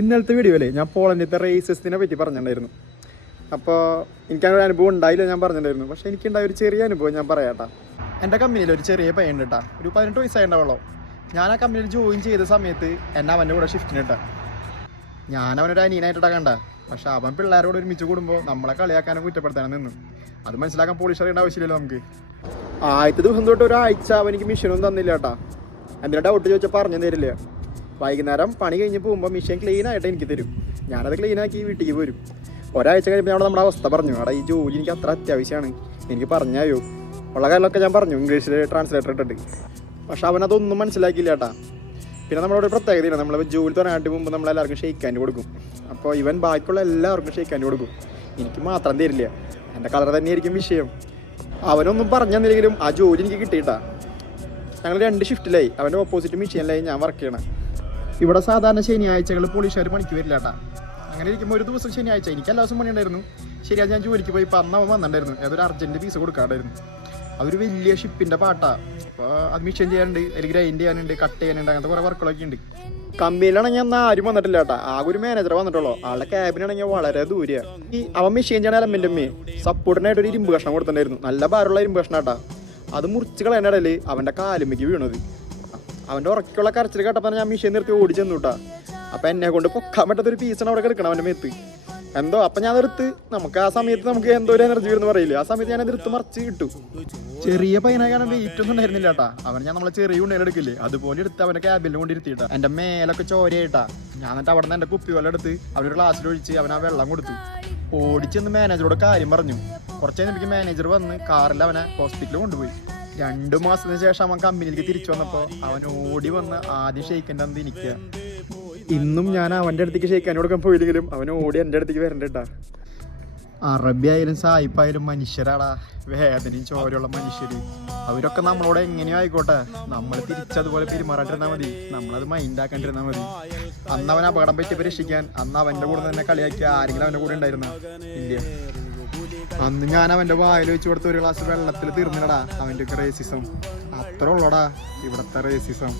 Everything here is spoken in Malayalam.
ഇന്നലത്തെ വീഡിയോയിലെ ഞാൻ പോളണ്ടിലത്തെ റേസസിനെ പറ്റി പറഞ്ഞിട്ടുണ്ടായിരുന്നു. അപ്പോൾ എനിക്കങ്ങനെ അനുഭവം ഉണ്ടായില്ല, ഞാൻ പറഞ്ഞിട്ടുണ്ടായിരുന്നു. പക്ഷേ എനിക്കുണ്ടായ ഒരു ചെറിയ അനുഭവം ഞാൻ പറയാട്ടാ. എൻ്റെ കമ്പനിയിൽ ഒരു ചെറിയ പയ്യൻ കേട്ടാ, ഒരു 18 വയസ്സായിട്ടുണ്ടാവുള്ളൂ. ഞാൻ ആ കമ്പനിയിൽ ജോയിൻ ചെയ്ത സമയത്ത് എന്നെ അവൻ്റെ കൂടെ ഷിഫ്റ്റിന് ഇട്ടാ. ഞാൻ അവനൊരു അനിയനായിട്ടാ കണ്ട. പക്ഷെ അവൻ പിള്ളേരോട് ഒരുമിച്ച് കൂടുമ്പോൾ നമ്മളെ കളിയാക്കാനും കുറ്റപ്പെടുത്താനും നിന്നു. അത് മനസ്സിലാക്കാൻ പോളിഷ് അറിയേണ്ട ആവശ്യമില്ലല്ലോ നമുക്ക്. ആദ്യത്തെ ദിവസം തൊട്ട് ഒരാഴ്ച അവനിക്ക് മിഷനൊന്നും തന്നില്ല കേട്ടാ. എന്തിനാ ഡൗട്ട് ചോദിച്ചാൽ പറഞ്ഞു തരില്ല. വൈകുന്നേരം പണി കഴിഞ്ഞ് പോകുമ്പോൾ മിഷൻ ക്ലീൻ ആയിട്ട് എനിക്ക് തരും. ഞാനത് ക്ലീനാക്കി വീട്ടിലേക്ക് പോരും. ഒരാഴ്ച കഴിയുമ്പോൾ അവിടെ നമ്മുടെ അവസ്ഥ പറഞ്ഞു, അവിടെ ഈ ജോലി എനിക്ക് അത്ര അത്യാവശ്യമാണ്, എനിക്ക് പറഞ്ഞായോ ഉള്ള കാര്യങ്ങളൊക്കെ ഞാൻ പറഞ്ഞു ഇംഗ്ലീഷിൽ ട്രാൻസ്ലേറ്റർ ഇട്ടിട്ട്. പക്ഷെ അവനതൊന്നും മനസ്സിലാക്കിയില്ല കേട്ടാ. പിന്നെ നമ്മളോട് പ്രത്യേകതയില്ല, നമ്മൾ ജോലി തുടങ്ങാനായിട്ട് മുമ്പ് നമ്മളെല്ലാവർക്കും ഷെയ്ക്കാൻഡ് കൊടുക്കും. അപ്പോൾ ഇവൻ ബാക്കിയുള്ള എല്ലാവർക്കും ഷെയ്ക്കാൻഡ് കൊടുക്കും, എനിക്ക് മാത്രം തരില്ല. എൻ്റെ കളർ തന്നെയായിരിക്കും വിഷയം. അവനൊന്നും പറഞ്ഞു തന്നില്ലെങ്കിലും ആ ജോലി എനിക്ക് കിട്ടിയിട്ടാ. ഞങ്ങൾ 2 ഷിഫ്റ്റിലായി, അവൻ്റെ ഓപ്പോസിറ്റ് മെഷീനിലായി ഞാൻ വർക്ക് ചെയ്യണം. ഇവിടെ സാധാരണ ശനിയാഴ്ചകൾ പോലീസുകാർ പണിക്ക് വരില്ല കേട്ടാ. അങ്ങനെ ഇരിക്കുമ്പോൾ ഒരു ദിവസം ശനിയാഴ്ച എനിക്ക് എല്ലാ ദിവസവും പണി ഉണ്ടായിരുന്നു. ശരിയാഴ്ച ഞാൻ ജോലിക്ക് പോയി. ഇപ്പം അന്ന് അവൻ വന്നിട്ടുണ്ടായിരുന്നു, ഏതൊരു അർജൻറ്റ് പീസ് കൊടുക്കാണ്ടായിരുന്നു. അതൊരു വലിയ ഷിപ്പിൻ്റെ പാട്ടാ. അപ്പോൾ അത് മിഷൻ ചെയ്യാനുണ്ട്, അതിൽ ഗ്രൈൻഡ് ചെയ്യാനുണ്ട്, കട്ട് ചെയ്യാനുണ്ട്, അങ്ങനത്തെ കുറേ വർക്കുകളൊക്കെ ഉണ്ട്. കമ്പനിയിലാണെങ്കിൽ അന്ന് ആരും വന്നിട്ടില്ല കേട്ടാ, ആകെ ഒരു മാനേജർ വന്നിട്ടുള്ളൂ. ആളുടെ ക്യാബിനാണെങ്കിൽ വളരെ ദൂരെയാണ്. ഈ അവൻ മെഷീൻ ചെയ്യണ എലമെൻ്റ് സപ്പോർട്ടിനായിട്ട് ഒരു ഇരുമ്പ് കഷ്ണം കൊടുത്തിട്ടുണ്ടായിരുന്നു, നല്ല ഭാരമുള്ള ഇരുമ്പ് കഷ്ണം കേട്ടാ. അത് മുറിച്ച് കളയാൻ ഇടയിൽ അവൻ്റെ കാലുമ്മയ്ക്ക് വീണത്. അവൻ്റെ ഉറക്കുള്ള കരച്ചിൽ കേട്ടപ്പോൾ ഞാൻ മിഷീൻ നിർത്തി ഓടിച്ചെന്നു കേട്ടാ. അപ്പം എന്നെ കൊണ്ട് പൊക്കാൻ പറ്റാത്തൊരു പീസാണ് അവിടെ കിടക്കണം അവൻ്റെ മേത്ത്. എന്തോ അപ്പം ഞാൻ നിർത്ത്, നമുക്ക് ആ സമയത്ത് നമുക്ക് എന്തോ ഒരു എനർജി വരുന്ന പറയില്ല, ആ സമയത്ത് ഞാൻ നിർത്ത് മറിച്ച് കിട്ടും. ചെറിയ പയ്യനെ കാരണം വെയിറ്റ് ഒന്നും ഉണ്ടായിരുന്നില്ല കേട്ടാ. അവൻ ഞാൻ നമ്മളെ ചെറിയ ഉണ്ണയിലെടുക്കില്ലേ അതുപോലെ എടുത്ത് അവൻ്റെ ക്യാബിനിൽ കൊണ്ടിരുത്തിയിട്ടാ. എൻ്റെ മേലൊക്കെ ചോരയായിട്ടാ. ഞാൻ എന്നിട്ട് അവിടെ നിന്ന് എൻ്റെ കുപ്പി വെള്ളം എടുത്ത് അവനൊരു ഗ്ലാസ്സിൽ ഒഴിച്ച് അവൻ ആ വെള്ളം കൊടുത്തു. ഓടിച്ചെന്ന് മാനേജറോട് കാര്യം പറഞ്ഞു. കുറച്ച് കഴിഞ്ഞപ്പോൾ മാനേജർ വന്ന് കാറിൽ അവനെ ഹോസ്പിറ്റലിൽ കൊണ്ടുപോയി. 2 മാസത്തിന് ശേഷം അവൻ കമ്പനിയിലേക്ക് തിരിച്ചു വന്നപ്പോൾ അവൻ ഓടി വന്ന് ആദ്യം ഷെയ്ക്കൻ്റെ അന്ന് ഇരിക്കുക. ഇന്നും ഞാൻ അവൻ്റെ അടുത്തേക്ക് ഷെയ്ക്കാൻ കൊടുക്കാൻ പോയില്ലെങ്കിലും അവൻ ഓടി എൻ്റെ അടുത്തേക്ക് വരണ്ടേട്ടാ. അറബി ആയാലും സായിപ്പായാലും മനുഷ്യരാടാ, വേദനയും ചോരയുള്ള മനുഷ്യർ. അവരൊക്കെ നമ്മളോട് എങ്ങനെയോ ആയിക്കോട്ടെ, നമ്മൾ തിരിച്ചതുപോലെ പെരുമാറാണ്ടിരുന്നാൽ മതി, നമ്മളത് മൈൻഡാക്കാണ്ടിരുന്നാൽ മതി. അന്ന് അവൻ അപകടം പറ്റിയപ്പോൾ രക്ഷിക്കാൻ അന്ന് അവൻ്റെ കൂടെ തന്നെ കളിയാക്കി ആരെങ്കിലും അവൻ്റെ കൂടെ ഉണ്ടായിരുന്ന ഇല്ല. അന്ന് ഞാൻ അവൻ്റെ വായിൽ വെച്ച് കൊടുത്ത ഒരു ഗ്ലാസ് വെള്ളത്തിൽ തീർന്നില്ലടാ അവൻ്റെ ഒക്കെ റേസിസം. അത്ര ഉള്ളടാ ഇവിടുത്തെ റേസിസം.